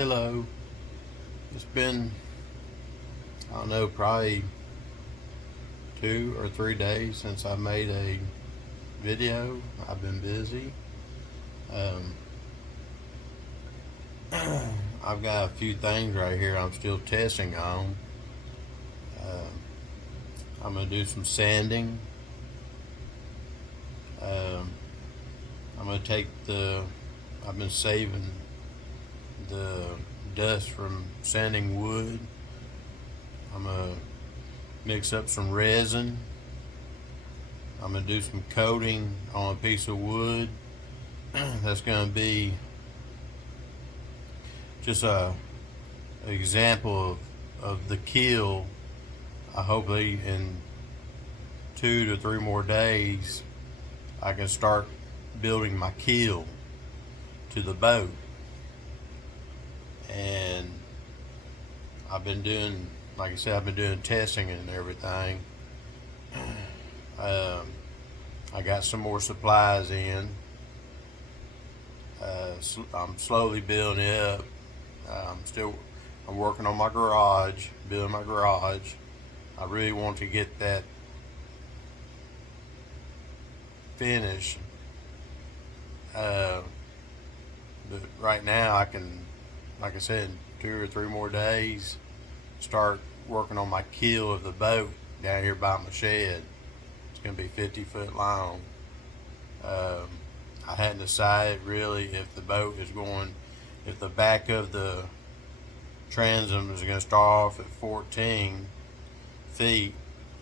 Hello. It's been, I don't know, probably 2 or 3 days since I made a video. I've been busy. Um, I've got a few things right here I'm still testing on. Um, I'm going to do some sanding. Um, I'm going to take I've been saving the dust from sanding wood. I'm going to mix up some resin. I'm going to do some coating on a piece of wood. That's going to be just an example of the kill. I hopefully in 2 to 3 more days I can start building my keel to the boat. And I've been doing, like I said, I've been doing testing and everything. I got some more supplies in. I'm slowly building it up. I'm working on my garage, building my garage. I really want to get that finished. But right now I can, like I said, in 2 or 3 more days, start working on my keel of the boat down here by my shed. It's going to be 50 foot long. I hadn't decided really if the boat is going, if the back of the transom is going to start off at 14 feet,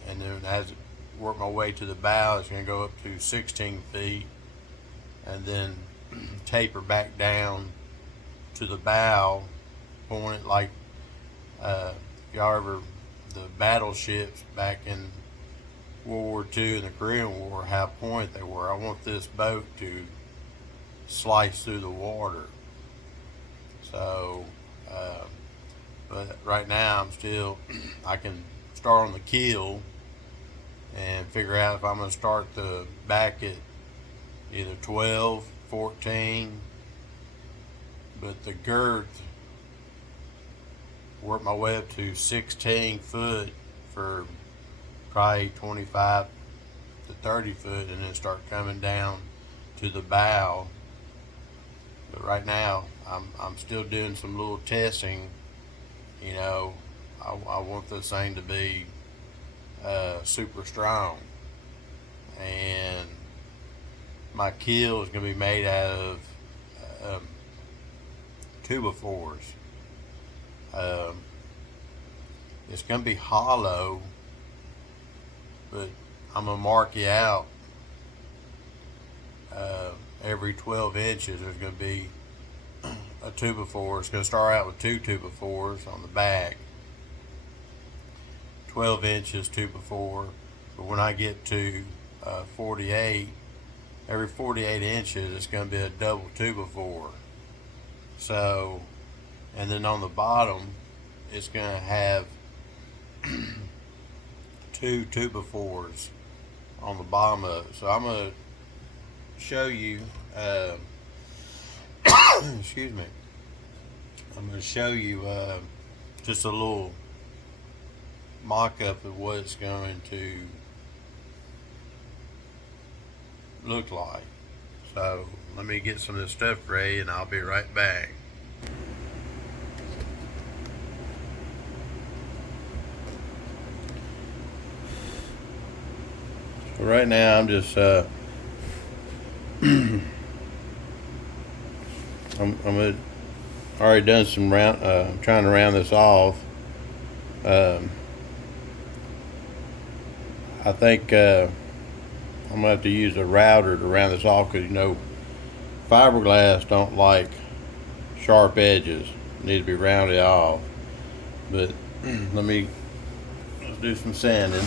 and then as I work my way to the bow, it's going to go up to 16 feet, and then taper back down to the bow, point like if y'all ever, the battleships back in World War II and the Korean War, how point they were. I want this boat to slice through the water. So, but right now I can start on the keel and figure out if I'm going to start the back at either 12, 14, but the girth, work my way up to 16 foot for probably 25 to 30 foot, and then start coming down to the bow. But right now I'm still doing some little testing. You know, I want this thing to be super strong, and my keel is going to be made out of 2x4s. It's going to be hollow, but I'm going to mark you out every 12 inches. There's going to be a 2x4. It's going to start out with 2 2x4s on the back, 12 inches 2x4. But when I get to 48, every 48 inches it's going to be a double 2x4. So, and then on the bottom it's going to have 2 2x4s on the bottom of it. So I'm going to show you excuse me, I'm going to show you just a little mock-up of what it's going to look like. So let me get some of this stuff ready and I'll be right back. So right now I'm just I'm already done some round. I'm trying to round this off. I think I'm gonna have to use a router to round this off, because you know fiberglass don't like sharp edges. It needs to be rounded off. But let's do some sanding.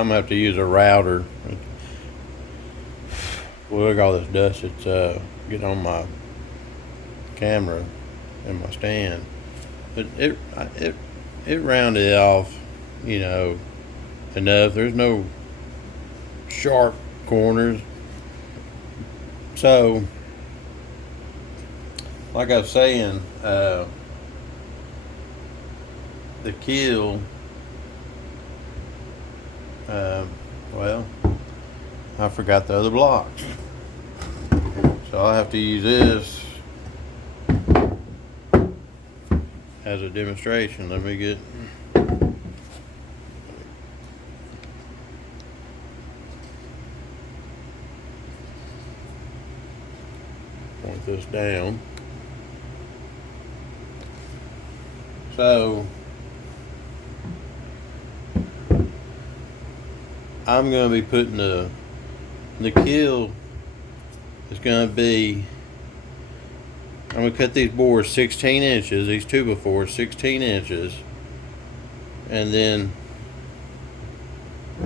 I'm gonna have to use a router. Look at all this dust. It's getting on my camera and my stand. But it rounded it off, you know, enough. There's no sharp corners. So, like I was saying, the keel. Well, I forgot the other blocks, so I'll have to use this as a demonstration. Let me get point this down. So I'm going to be putting the keel is going to be, I'm going to cut these bores 16 inches, these 2x4s 16 inches, and then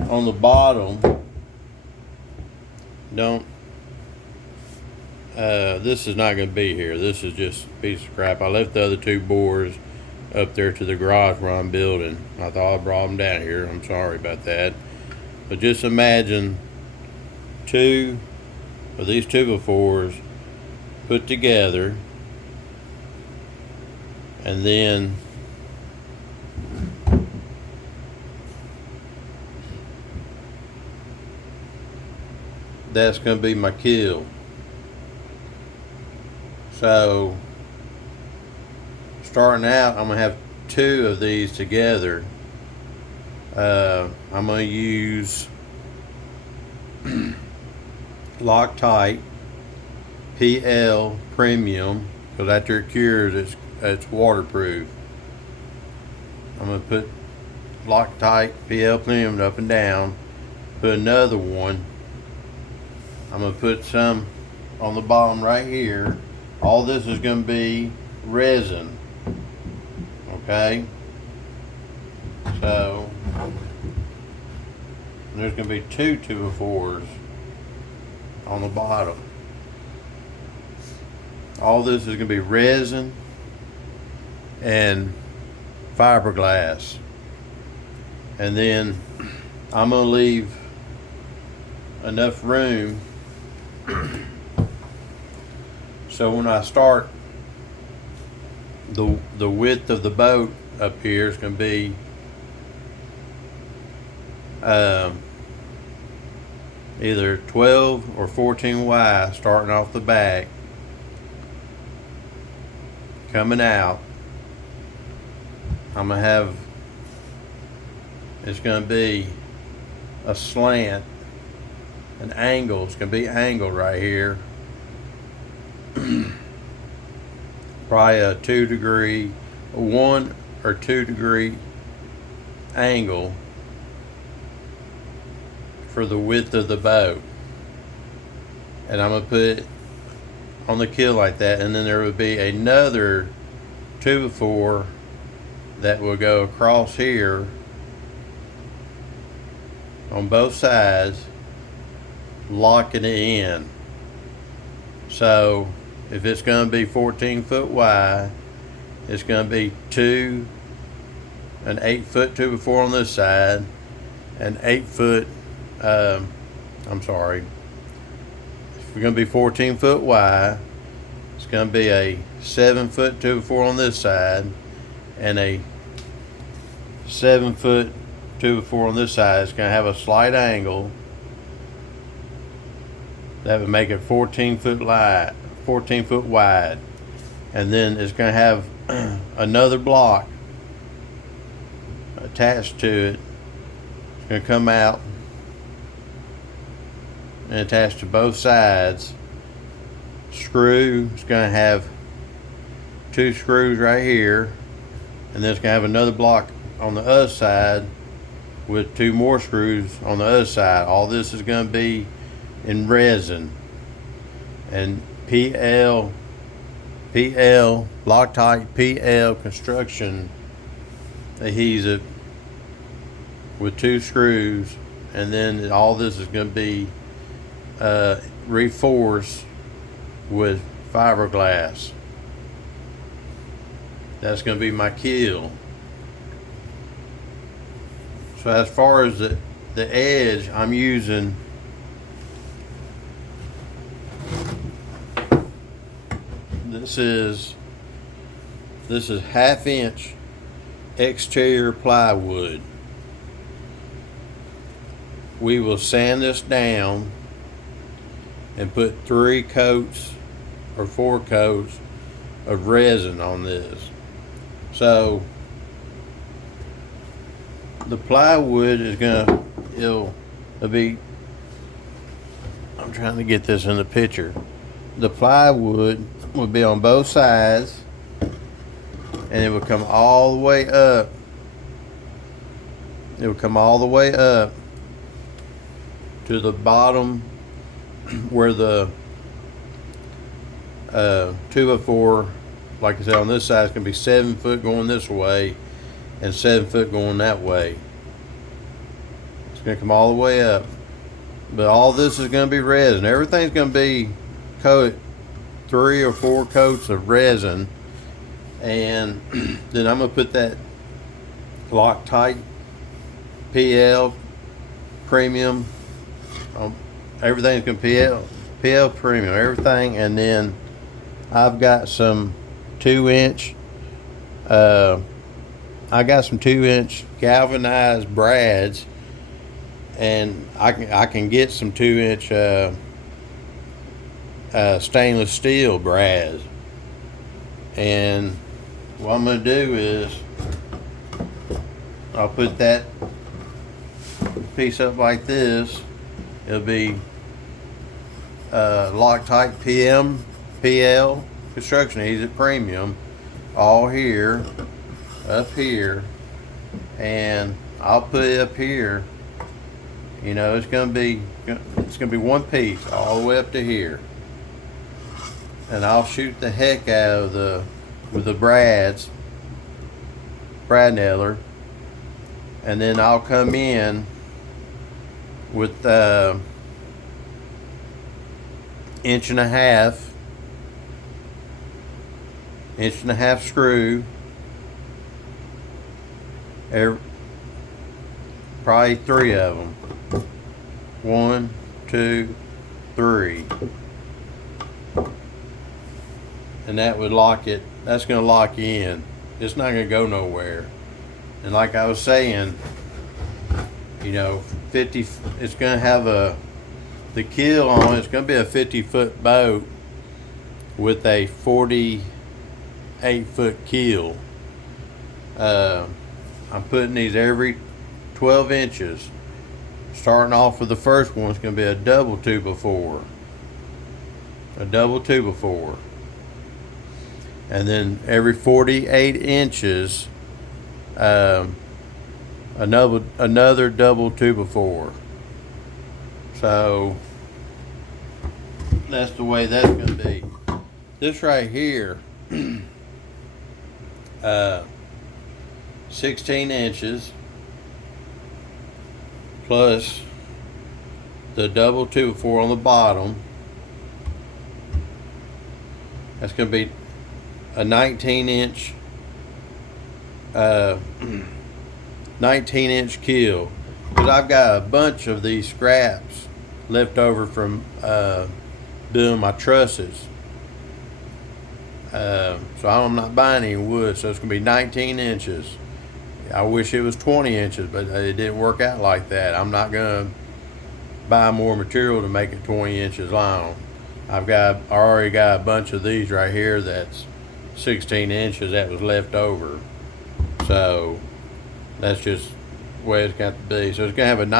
on the bottom, this is not going to be here. This is just a piece of crap. I left the other 2 bores up there to the garage where I'm building. I thought I brought them down here. I'm sorry about that. But just imagine 2 of these 2x4s put together, and then that's going to be my keel. So starting out, I'm going to have 2 of these together. I'm going to use Loctite PL Premium, because after it cures, it's waterproof. I'm going to put Loctite PL Premium up and down. Put another one. I'm going to put some on the bottom right here. All this is going to be resin. Okay? So there's going to be 2 2x4s on the bottom. All this is going to be resin and fiberglass. And then I'm going to leave enough room so when I start, the width of the boat up here is going to be either 12 or 14 wide starting off the back, coming out. I'm going to have, it's going to be a slant, an angle. It's going to be angled right here. Probably a 2 degree, 1 or 2 degree angle for the width of the boat. And I'm going to put it on the keel like that, and then there would be another 2x4 that will go across here on both sides, locking it in. So if it's going to be 14 foot wide, it's going to be an 8 foot 2x4 on this side, an 8 foot, I'm sorry, if we're going to be 14 foot wide, it's going to be a 7 foot 2x4 on this side, and a 7 foot 2x4 on this side. It's going to have a slight angle that would make it 14 foot wide, and then it's going to have another block attached to it. It's going to come out and attach to both sides. Screw, it's going to have 2 screws right here, and then it's going to have another block on the other side with 2 more screws on the other side. All this is going to be in resin and Loctite PL construction adhesive with 2 screws and then all this is going to be reinforced with fiberglass. That's going to be my keel. So as far as the edge, I'm using this is 1/2 inch exterior plywood. We will sand this down and put 3 coats or 4 coats of resin on this. So the plywood is it'll be, I'm trying to get this in the picture. The plywood will be on both sides, and it will come all the way up. It will come all the way up to the bottom where the 2x4, like I said, on this side is going to be 7 foot going this way and 7 foot going that way. It's going to come all the way up, but all this is going to be resin. Everything's going to be coated 3 or 4 coats of resin, and then I'm going to put that Loctite PL premium. Everything's going to PL premium, everything, and then I've got some 2-inch. I got some 2-inch galvanized brads, and I can get some 2-inch stainless steel brads. And what I'm going to do is I'll put that piece up like this. It'll be Loctite PL construction adhesive premium, all here, up here, and I'll put it up here. You know, it's gonna be one piece all the way up to here, and I'll shoot the heck out of with the brad nailer, and then I'll come in with 1.5 inch screw, probably 3 of them. 1, 2, 3, and that would lock it. That's going to lock you in. It's not going to go nowhere. And like I was saying, you know, 50. It's going to have the keel on it. It's going to be a 50-foot boat with a 48-foot keel. I'm putting these every 12 inches. Starting off with the first one, it's going to be a double 2x4. A double 2x4. And then every 48 inches, another double 2x4. So that's the way that's going to be. This right here, 16 inches plus the double 2x4 on the bottom. That's going to be a 19-inch 19-inch keel, because I've got a bunch of these scraps left over from doing my trusses. So I'm not buying any wood, so it's going to be 19 inches. I wish it was 20 inches, but it didn't work out like that. I'm not going to buy more material to make it 20 inches long. I already got a bunch of these right here that's 16 inches that was left over. So that's just the way it's got to be. So it's going to have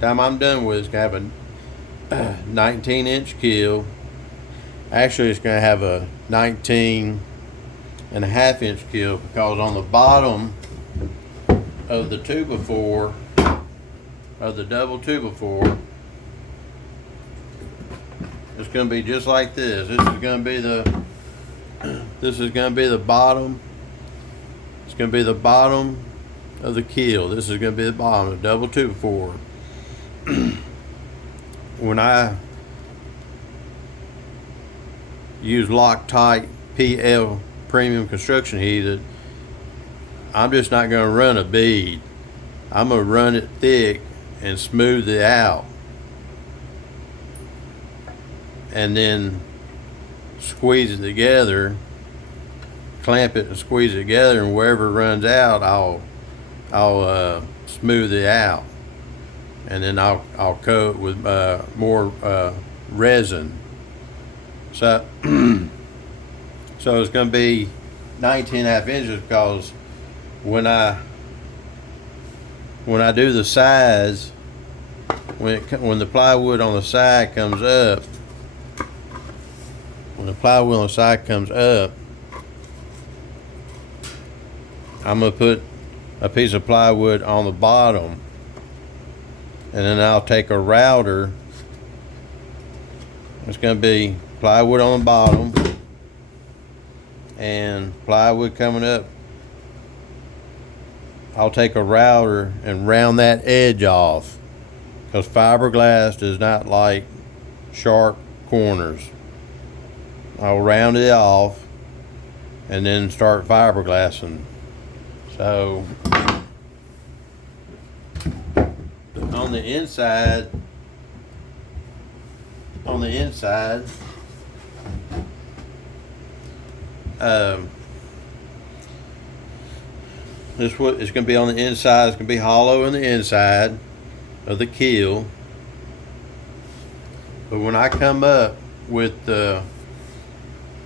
time I'm done with, it's going to have a 19-inch keel. Actually, it's going to have a 19.5-inch keel, because on the bottom of the 2x4, of the double 2x4, it's going to be just like this. This is going to be the bottom. It's going to be the bottom of the keel. This is going to be the bottom, a double 2x4. When I use Loctite PL premium construction heated, I'm just not going to run a bead. I'm going to run it thick and smooth it out, and then squeeze it together, clamp it and squeeze it together, and wherever it runs out, I'll smooth it out, and then I'll coat it with more resin. So so it's going to be 19.5 inches, because when I do the sides, when the plywood on the side comes up, I'm going to put a piece of plywood on the bottom, and then I'll take a router. It's going to be plywood on the bottom and plywood coming up. I'll take a router and round that edge off, because fiberglass does not like sharp corners. I'll round it off and then start fiberglassing. So on the inside, this what it's going to be on the inside. It's going to be hollow in the inside of the keel. But when I come up with the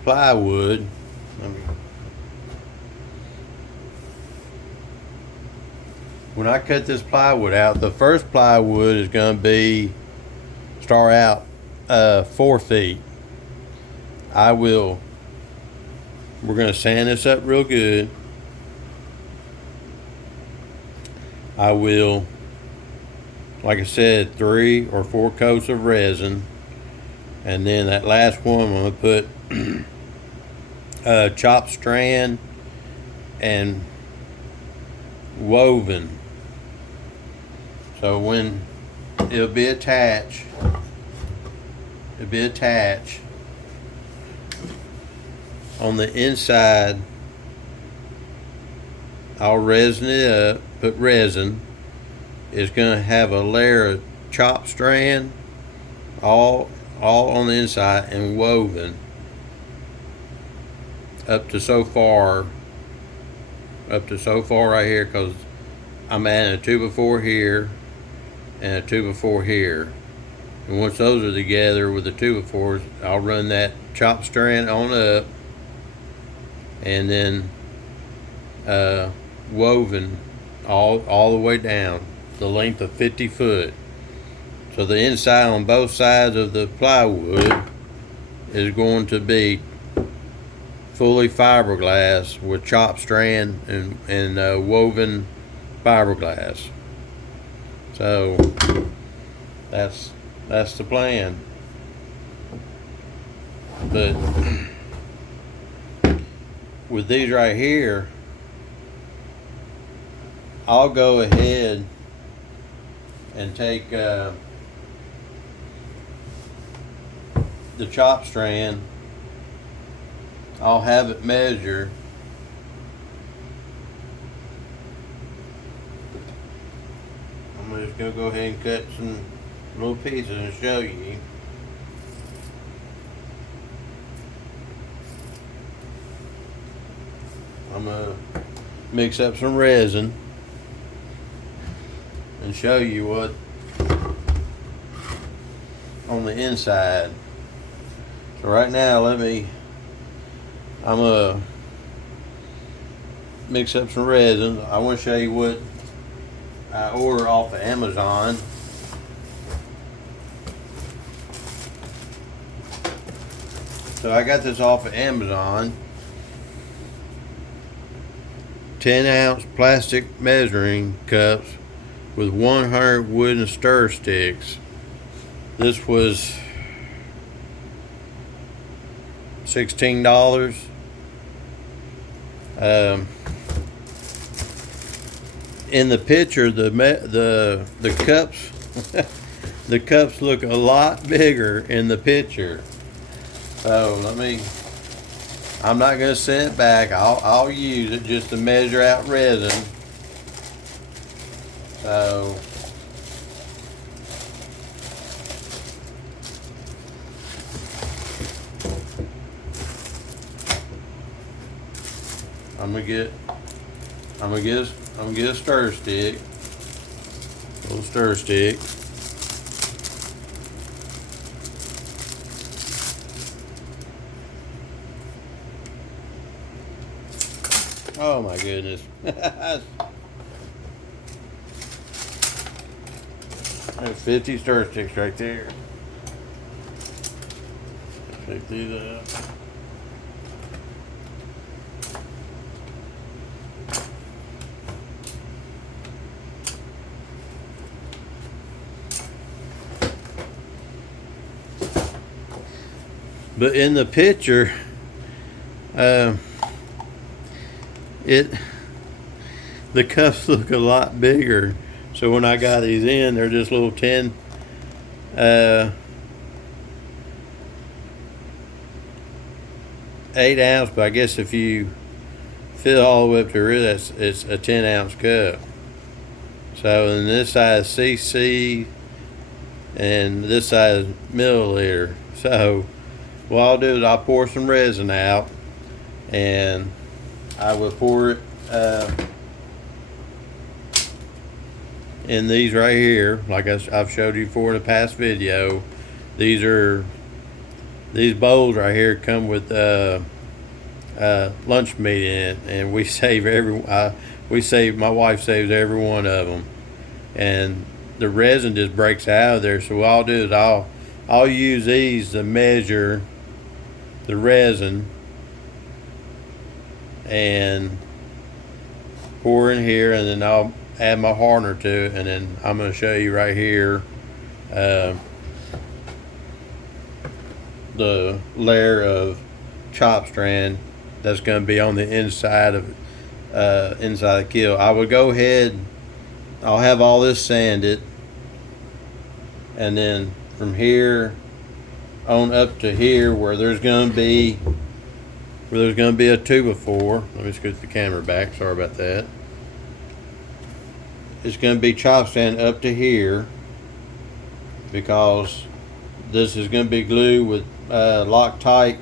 plywood, when I cut this plywood out, the first plywood is going to start out 4 feet. We're going to sand this up real good. I will, like I said, 3 or 4 coats of resin, and then that last one I'm going to put chopped strand and woven. So when it'll be attached on the inside, I'll resin it up, put resin. It's going to have a layer of chopped strand all on the inside and woven up to so far right here, because I'm adding a 2x4 here and a 2x4 here. And once those are together with the 2x4s, I'll run that chopped strand on up, and then woven all the way down the length of 50 foot. So the inside on both sides of the plywood is going to be fully fiberglass with chopped strand and woven fiberglass. So that's the plan. But with these right here, I'll go ahead and take the chop strand. I'll have it measure. I'm just gonna go ahead and cut some little pieces and show you. I'm gonna mix up some resin and show you what on the inside. So right now, I'm gonna mix up some resin. I want to show you what I ordered off of Amazon. So I got this off of Amazon. 10-ounce plastic measuring cups with 100 wooden stir sticks. This was $16. in the picture, the cups, the cups look a lot bigger in the picture. So I'm not gonna send it back. I'll use it just to measure out resin. So I'm gonna get a stir stick, a little stir stick. Oh my goodness. There's 50 stir sticks right there. Pick these up. But in the picture, the cups look a lot bigger. So when I got these in, they're just little 10, 8 ounce. But I guess if you fill all the way up to here, it's a 10 ounce cup. So in this size cc, and this size milliliter. So what I'll do is I'll pour some resin out, and I will pour it in these right here, like I've showed you before in a past video. These bowls right here come with lunch meat in it, and we save my wife saves every one of them, and the resin just breaks out of there. So what I'll do is I'll use these to measure the resin and pour in here, and then I'll add my hardener to it, and then I'm going to show you right here the layer of chop strand that's going to be on the inside of inside the keel. I would go ahead, I'll have all this sanded, and then from here on up to here where there's going to be a 2x4. Let me scoot the camera back, sorry about that. It's going to be chop stand up to here, because this is going to be glued with Loctite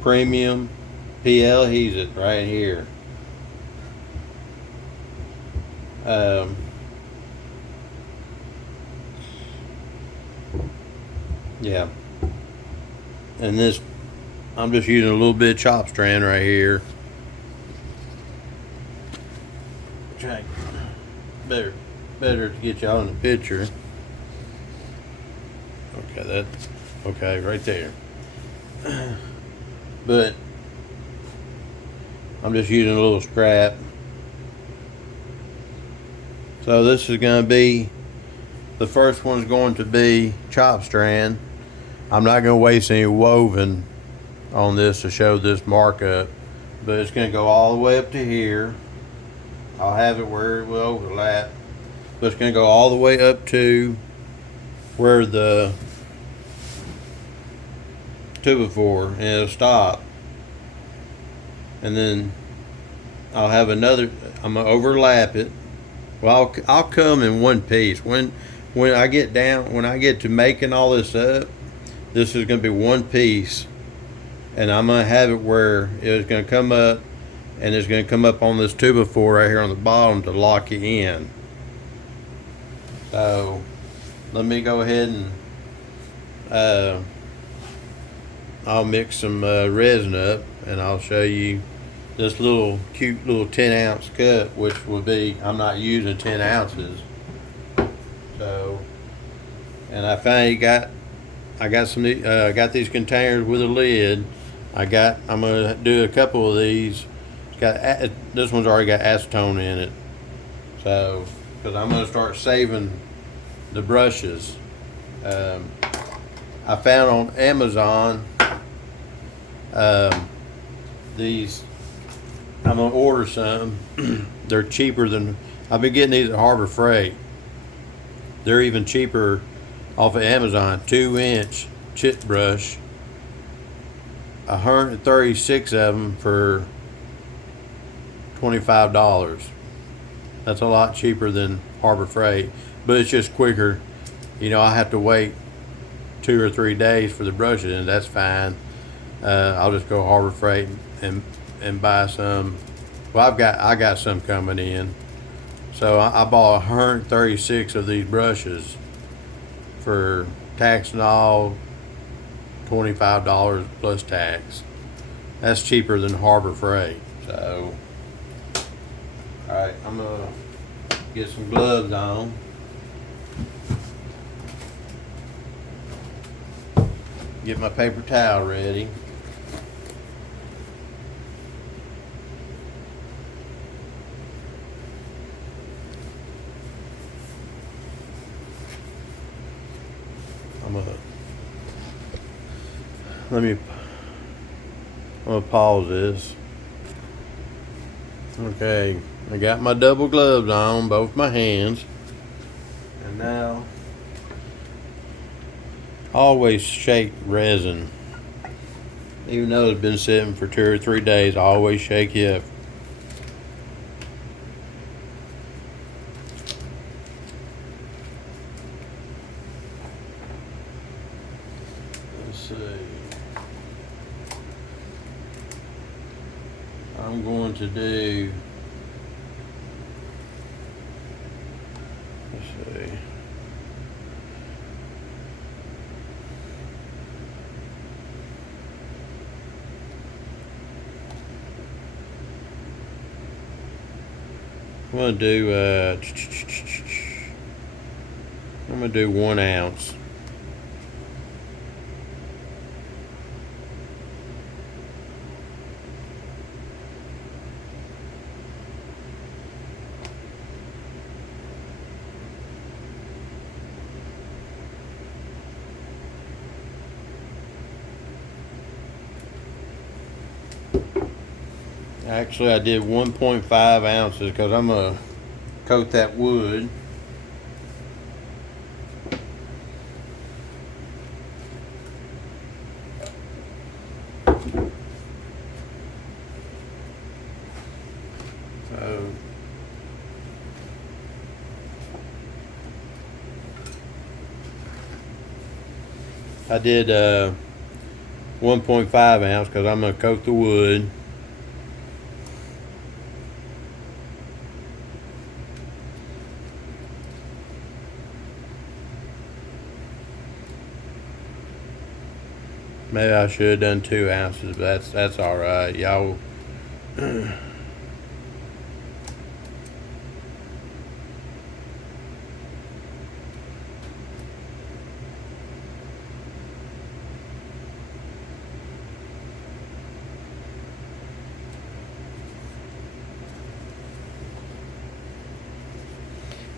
Premium PL adhesive right here. Yeah, and this, I'm just using a little bit of chop strand right here. Okay, better to get y'all in the picture. Okay, right there. But I'm just using a little scrap. So this is going to be, the first one's going to be chop strand. I'm not going to waste any woven on this to show this markup, but it's going to go all the way up to here. I'll have it where it will overlap, but it's going to go all the way up to where the 2x4, and it'll stop, and then I'll have another, I'm going to overlap it. Well, I'll come in one piece. When I get to making all this up, this is going to be one piece, and I'm going to have it where it's going to come up, and it's going to come up on this 2x4 right here on the bottom to lock it in. So let me go ahead and I'll mix some resin up, and I'll show you this cute little 10-ounce cup, which will be, I'm not using 10 ounces. So, and I finally got these containers with a lid. I'm gonna do a couple of these. This one's already got acetone in it. So, because I'm gonna start saving the brushes. I found on Amazon these. I'm gonna order some. They're cheaper than I've been getting these at Harbor Freight. They're even cheaper off of Amazon. 2-inch chip brush, 136 of them for $25. That's a lot cheaper than Harbor Freight, but it's just quicker. You know, I have to wait 2 or 3 days for the brushes, and that's fine. I'll just go Harbor Freight and buy some. Well, I got some coming in, so I bought 136 of these brushes for tax and all, $25 plus tax. That's cheaper than Harbor Freight. So, all right, I'm gonna get some gloves on. Get my paper towel ready. I'm gonna pause this. Okay, I got my double gloves on, both my hands. And now, always shake resin. Even though it's been sitting for 2 or 3 days, I always shake it. Let's see. I'm going to do, let's see. I'm gonna do 1 ounce. Actually, I did 1.5 ounces because I'm gonna coat that wood. So I did 1.5 ounce because I'm gonna coat the wood. Maybe I should have done 2 ounces, but that's all right, y'all.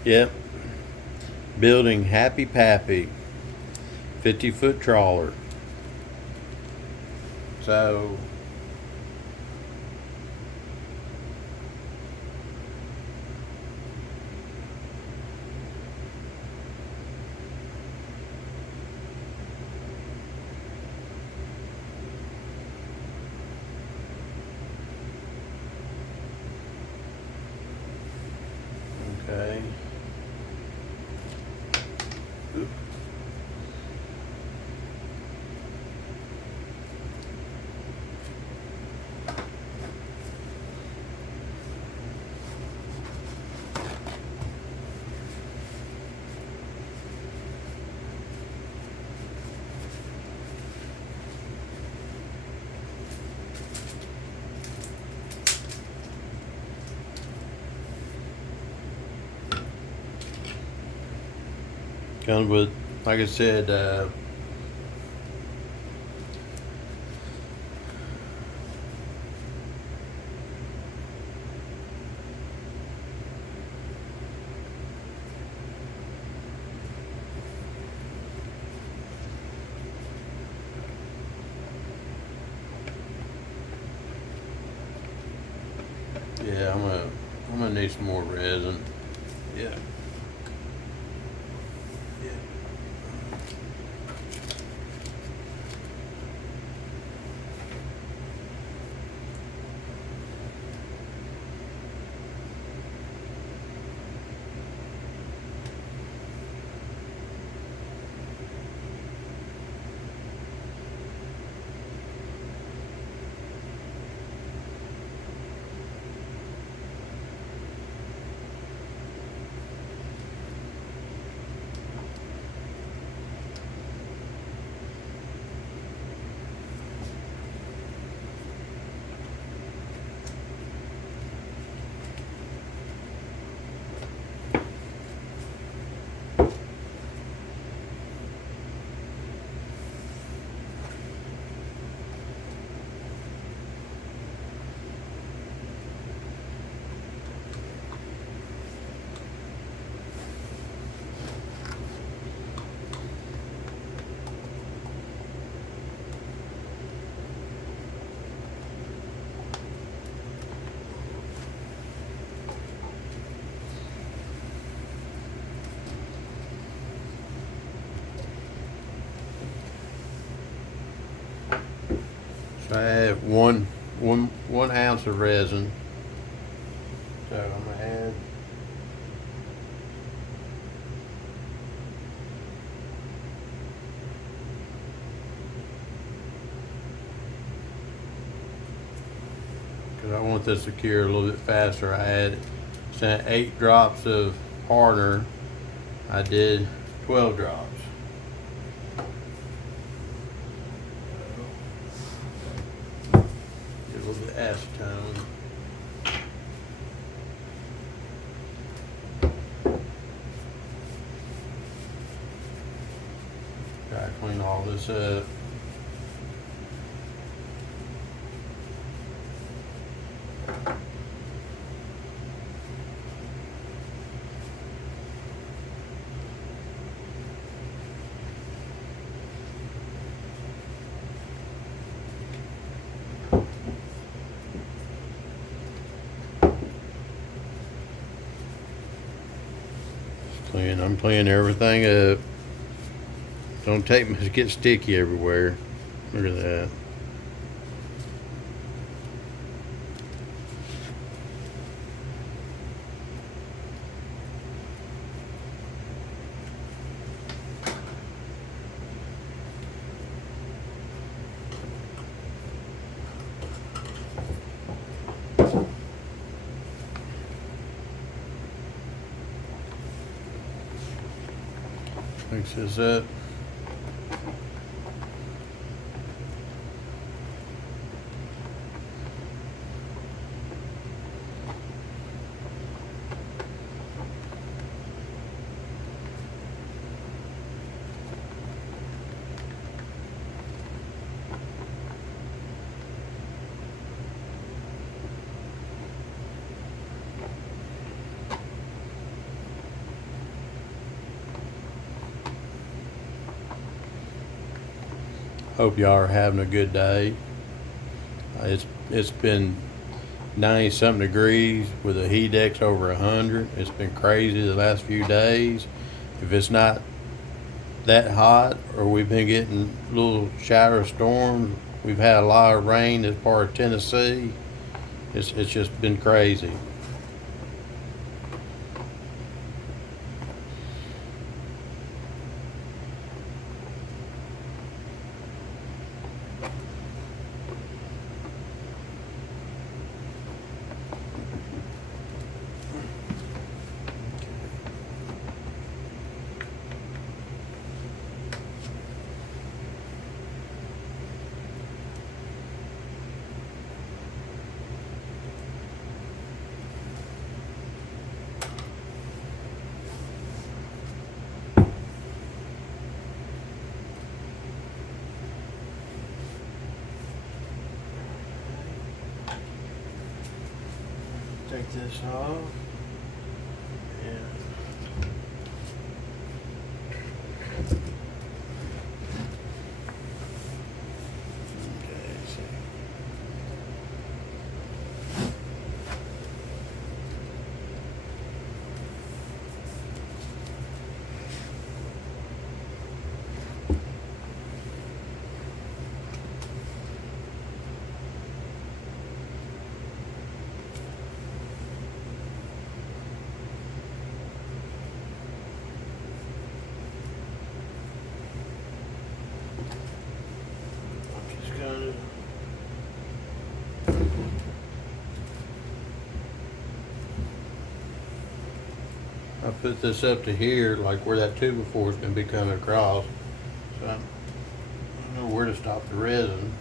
Yep. Building Happy Pappy 50-foot trawler. So okay. Comes with, like I said, yeah, I'm gonna need some more resin. Yeah. Yeah. So I have one ounce of resin. So I'm gonna add because I want this to cure a little bit faster. I add 8 drops of hardener. I did 12 drops. Get a little bit of acetone. Try to clean all this up. I'm cleaning everything up. Don't take much to get sticky everywhere. Look at that. Mix this up. Hope y'all are having a good day. It's been 90 something degrees with a heat index over 100. It's been crazy the last few days. If it's not that hot or we've been getting little shower storms, we've had a lot of rain as part of Tennessee. It's just been crazy. Take this off. Yeah. Okay, so I put this up to here, like where that 2x4 is going to be coming across. So I don't know where to stop the resin.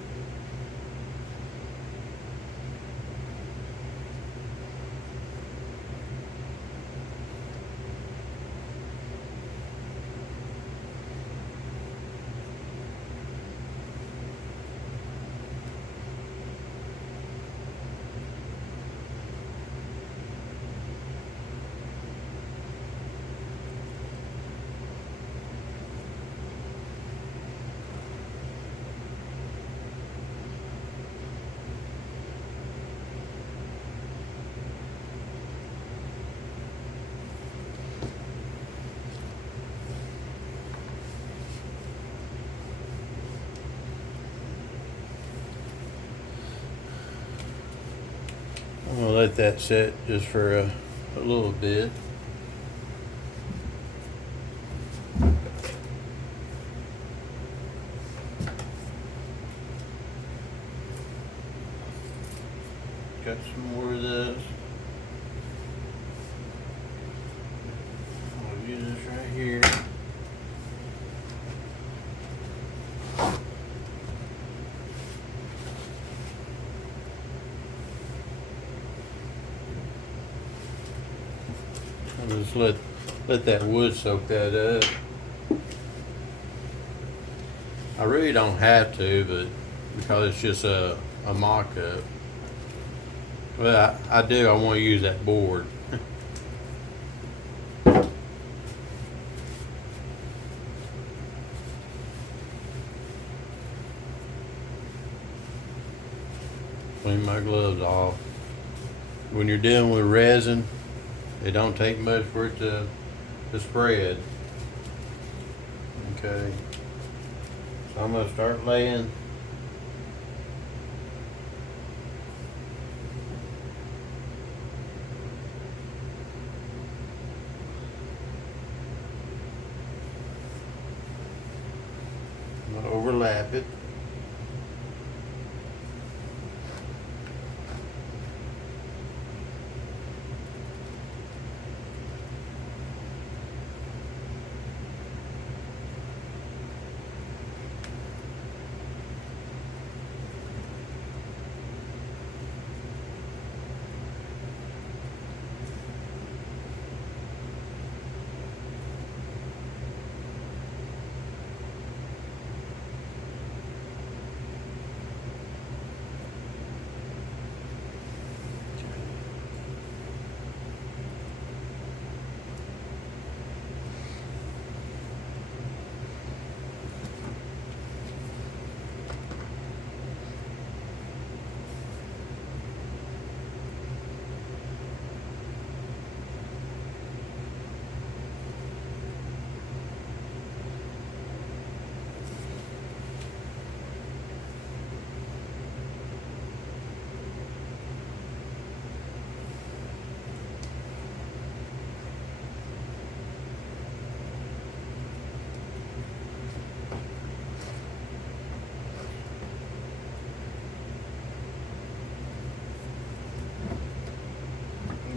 I'm gonna let that set just for a little bit. Got some more of this. I'll use this right here. I'll just let that wood soak that up. I really don't have to, but because it's just a mock-up. But I do. I want to use that board. Clean my gloves off. When you're dealing with resin, it don't take much for it to spread. Okay. So I'm gonna start laying. I'm gonna overlap it.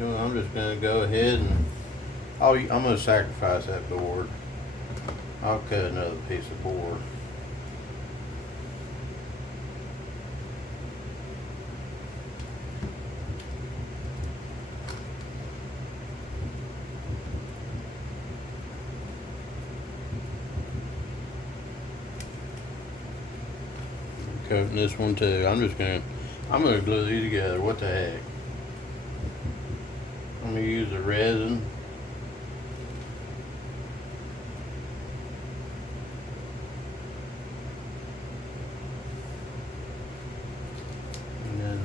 I'm just gonna go ahead and I'm gonna sacrifice that board. I'll cut another piece of board. I'm coating this one too. I'm gonna glue these together. What the heck? I'm gonna use the resin. And then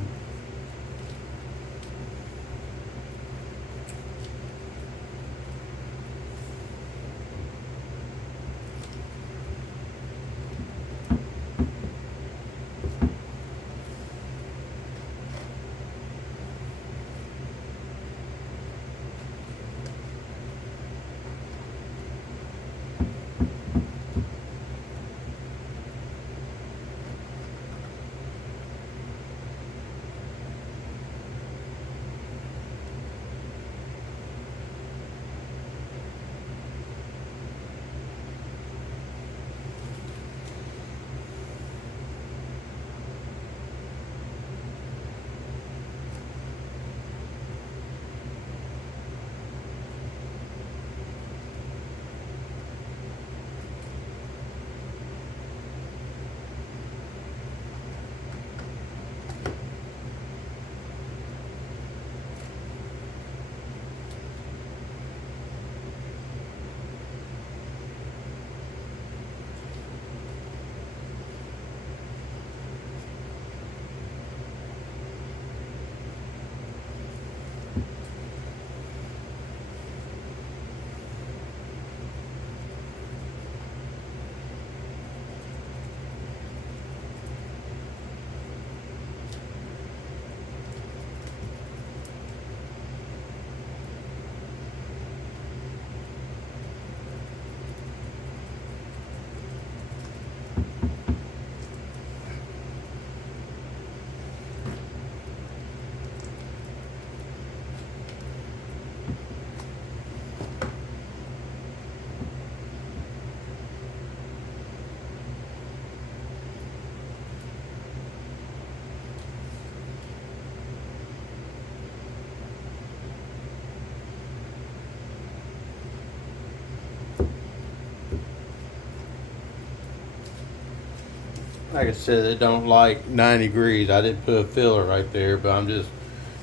like I said, it don't like 90 degrees. I didn't put a filler right there, but I'm just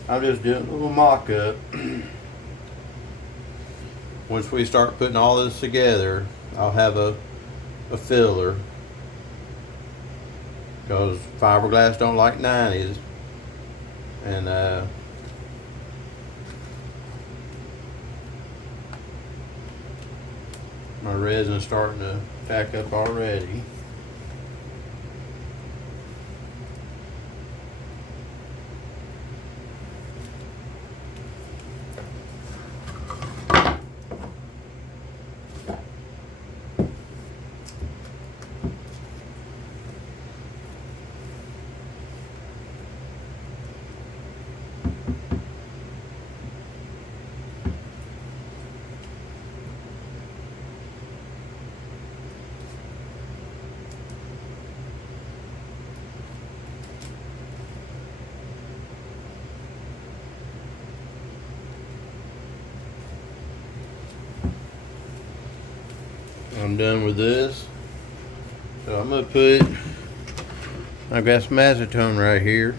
doing a little mock-up. Once we start putting all this together, I'll have a filler, because fiberglass don't like 90s, and my resin's starting to pack up already. I'm done with this, so I'm gonna put, I've got some acetone right here.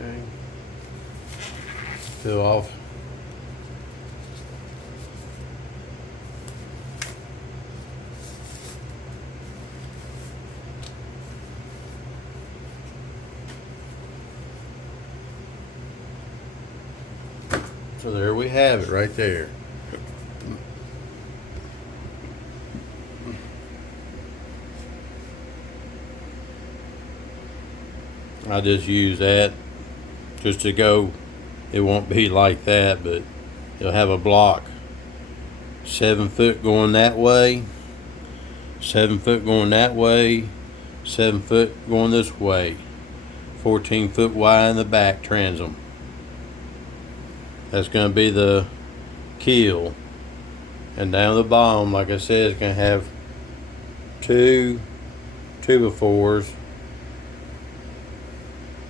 Okay. Fill off. So there we have it right there. I just use that just to go. It won't be like that, but you'll have a block 7 foot going that way, 7 foot going that way, 7 foot going this way, 14 foot wide in the back transom. That's going to be the keel, and down the bottom, like I said, it's going to have 2 2x4s,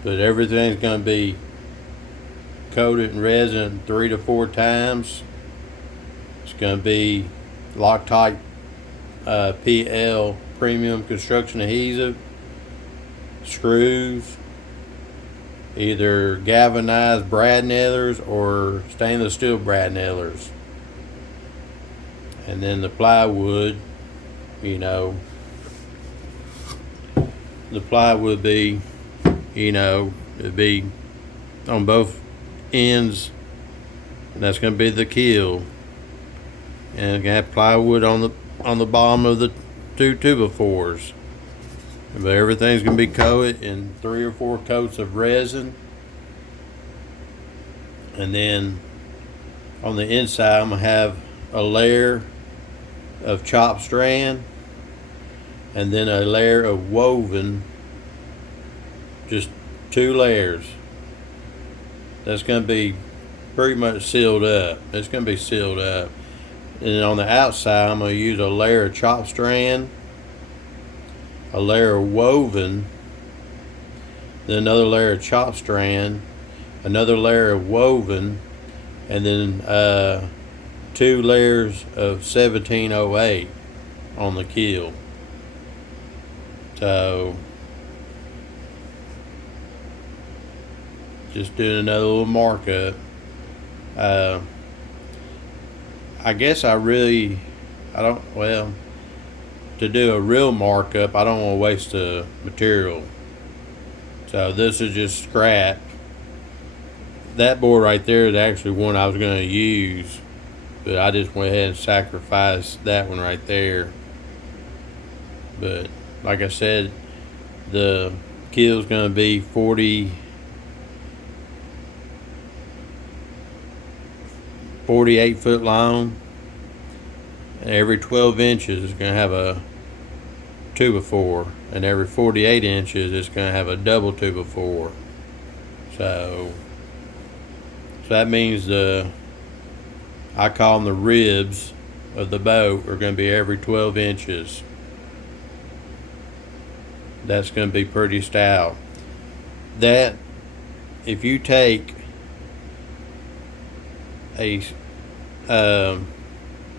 but everything's going to be coated in resin 3 to 4 times. It's going to be Loctite PL premium construction adhesive, screws, either galvanized brad nailers or stainless steel brad nailers, and then the plywood, you know, the plywood be, you know, it'd be on both ends, and that's going to be the keel, and it's going to have plywood on the bottom of the 2 2x4s. But everything's going to be coated in 3 or 4 coats of resin, and then on the inside I'm going to have a layer of chopped strand, and then a layer of woven, just 2 layers. That's going to be pretty much sealed up. It's going to be sealed up. And then on the outside, I'm going to use a layer of chopped strand, a layer of woven, then another layer of chopped strand, another layer of woven, and then 2 layers of 1708 on the keel. So just doing another little markup. I guess to do a real markup, I don't want to waste the material. So this is just scrap. That board right there is actually one I was going to use, but I just went ahead and sacrificed that one right there. But like I said, the keel is going to be 40 48 foot long. Every 12 inches is going to have a 2x4, and every 48 inches it's going to have a double 2x4. So that means I call them the ribs of the boat are going to be every 12 inches. That's going to be pretty stout. That if you take a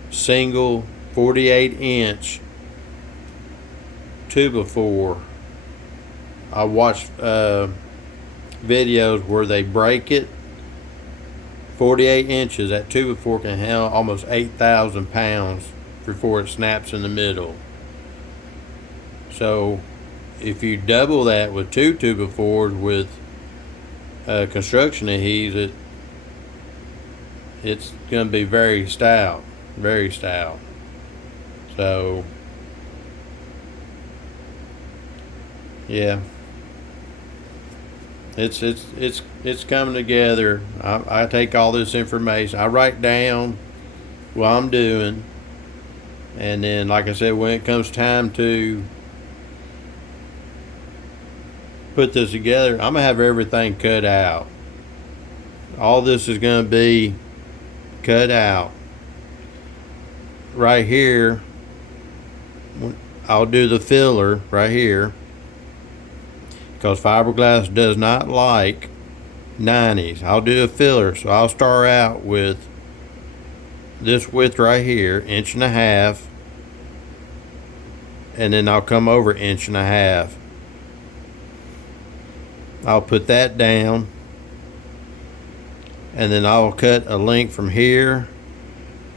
single 48 inch 2x4, I watched videos where they break it. 48 inches, that 2x4 can handle almost 8,000 pounds before it snaps in the middle. So if you double that with two 2x4s with construction adhesive, it's going to be very stout, very stout. So yeah, it's coming together. I take all this information, I write down what I'm doing, and then, like I said, when it comes time to put this together, I'm gonna have everything cut out. All this is gonna be cut out. Right here, I'll do the filler right here, because fiberglass does not like 90s. I'll do a filler, so I'll start out with this width right here, 1.5 inches, and then I'll come over 1.5 inches. I'll put that down, and then I'll cut a length from here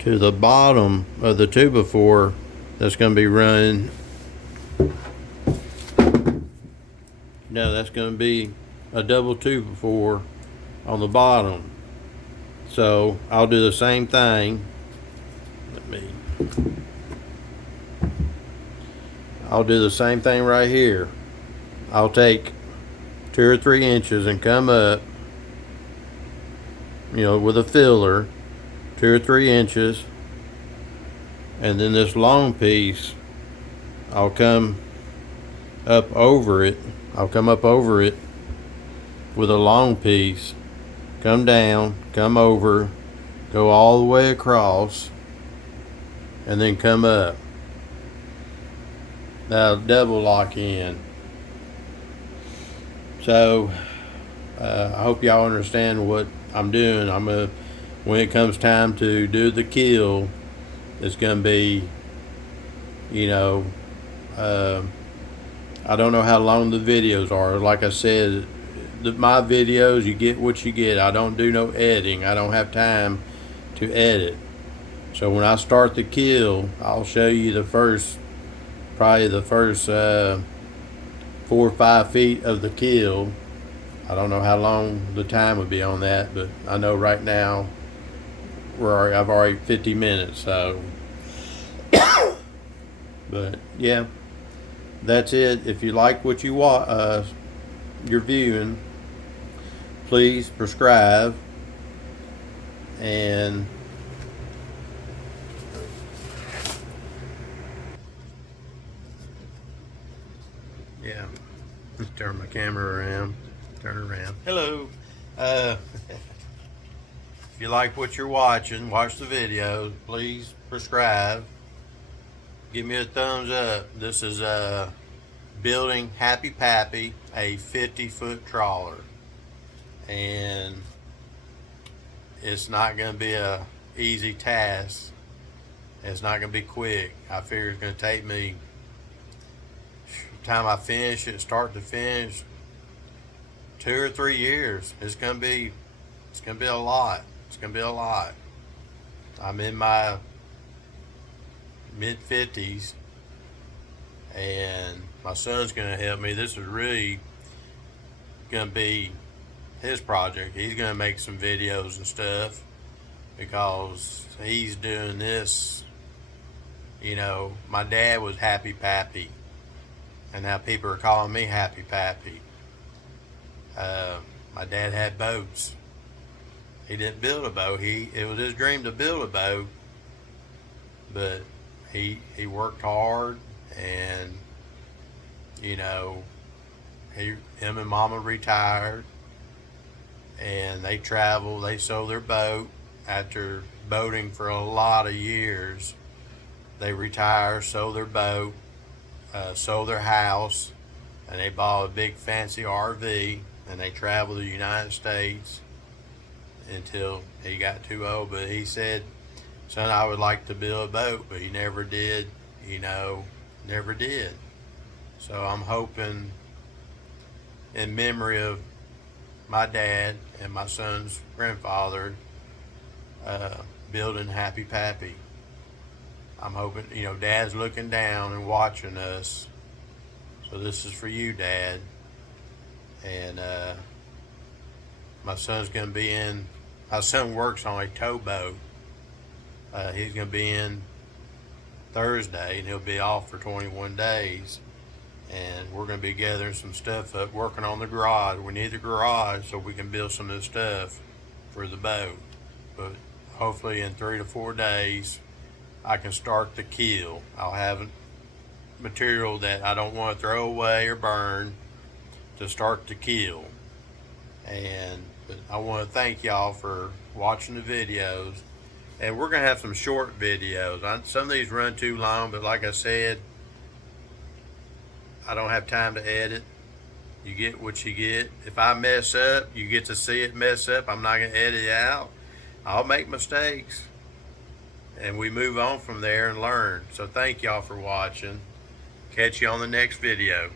to the bottom of the 2x4 that's going to be running. No, that's going to be a double 2x4 on the bottom. So I'll do the same thing. I'll do the same thing right here. I'll take 2 or 3 inches and come up, with a filler, 2 or 3 inches, and then this long piece, I'll come up over it. I'll come up over it with a long piece, come down, come over, go all the way across, and then come up. That'll double lock in. So I hope y'all understand what I'm doing. When it comes time to do the kill, it's gonna be, I don't know how long the videos are. Like I said, my videos, you get what you get. I don't do no editing. I don't have time to edit. So when I start the kill, I'll show you probably the first 4 or 5 feet of the kill. I don't know how long the time would be on that, but I know right now I've already 50 minutes. So, but yeah, that's it. If you like what you're viewing, please subscribe, and yeah, let's turn my camera around. Turn around. Hello. If you like what you're watching, watch the video. Please subscribe. Give me a thumbs up. This is building Happy Pappy, a 50-foot trawler, and it's not going to be a easy task. It's not going to be quick. I figure it's going to take me, time I finish it, start to finish, 2 or 3 years. It's gonna be a lot. It's gonna be a lot. I'm in my mid-50s, and my son's gonna help me. This is really gonna be his project. He's gonna make some videos and stuff, because he's doing this. My dad was Happy Pappy, and now people are calling me Happy Pappy. My dad had boats. He didn't build a boat. It was his dream to build a boat, but he worked hard, and you know, him and Mama retired, and they traveled. They sold their boat after boating for a lot of years. They retired, sold their boat, sold their house, and they bought a big fancy RV, and they traveled the United States until he got too old. But he said, "Son, I would like to build a boat," but he never did, never did. So I'm hoping, in memory of my dad and my son's grandfather, building Happy Pappy. I'm hoping, Dad's looking down and watching us. So this is for you, Dad. And my son's going to be in, my son works on a towboat. He's going to be in Thursday, and he'll be off for 21 days. And we're going to be gathering some stuff up, working on the garage. We need the garage so we can build some of the stuff for the boat. But hopefully in 3 to 4 days, I can start the keel. I'll have material that I don't want to throw away or burn to start the keel. But I want to thank y'all for watching the videos. And we're going to have some short videos. Some of these run too long, but like I said, I don't have time to edit. You get what you get. If I mess up, you get to see it mess up. I'm not going to edit it out. I'll make mistakes, and we move on from there and learn. So thank y'all for watching. Catch you on the next video.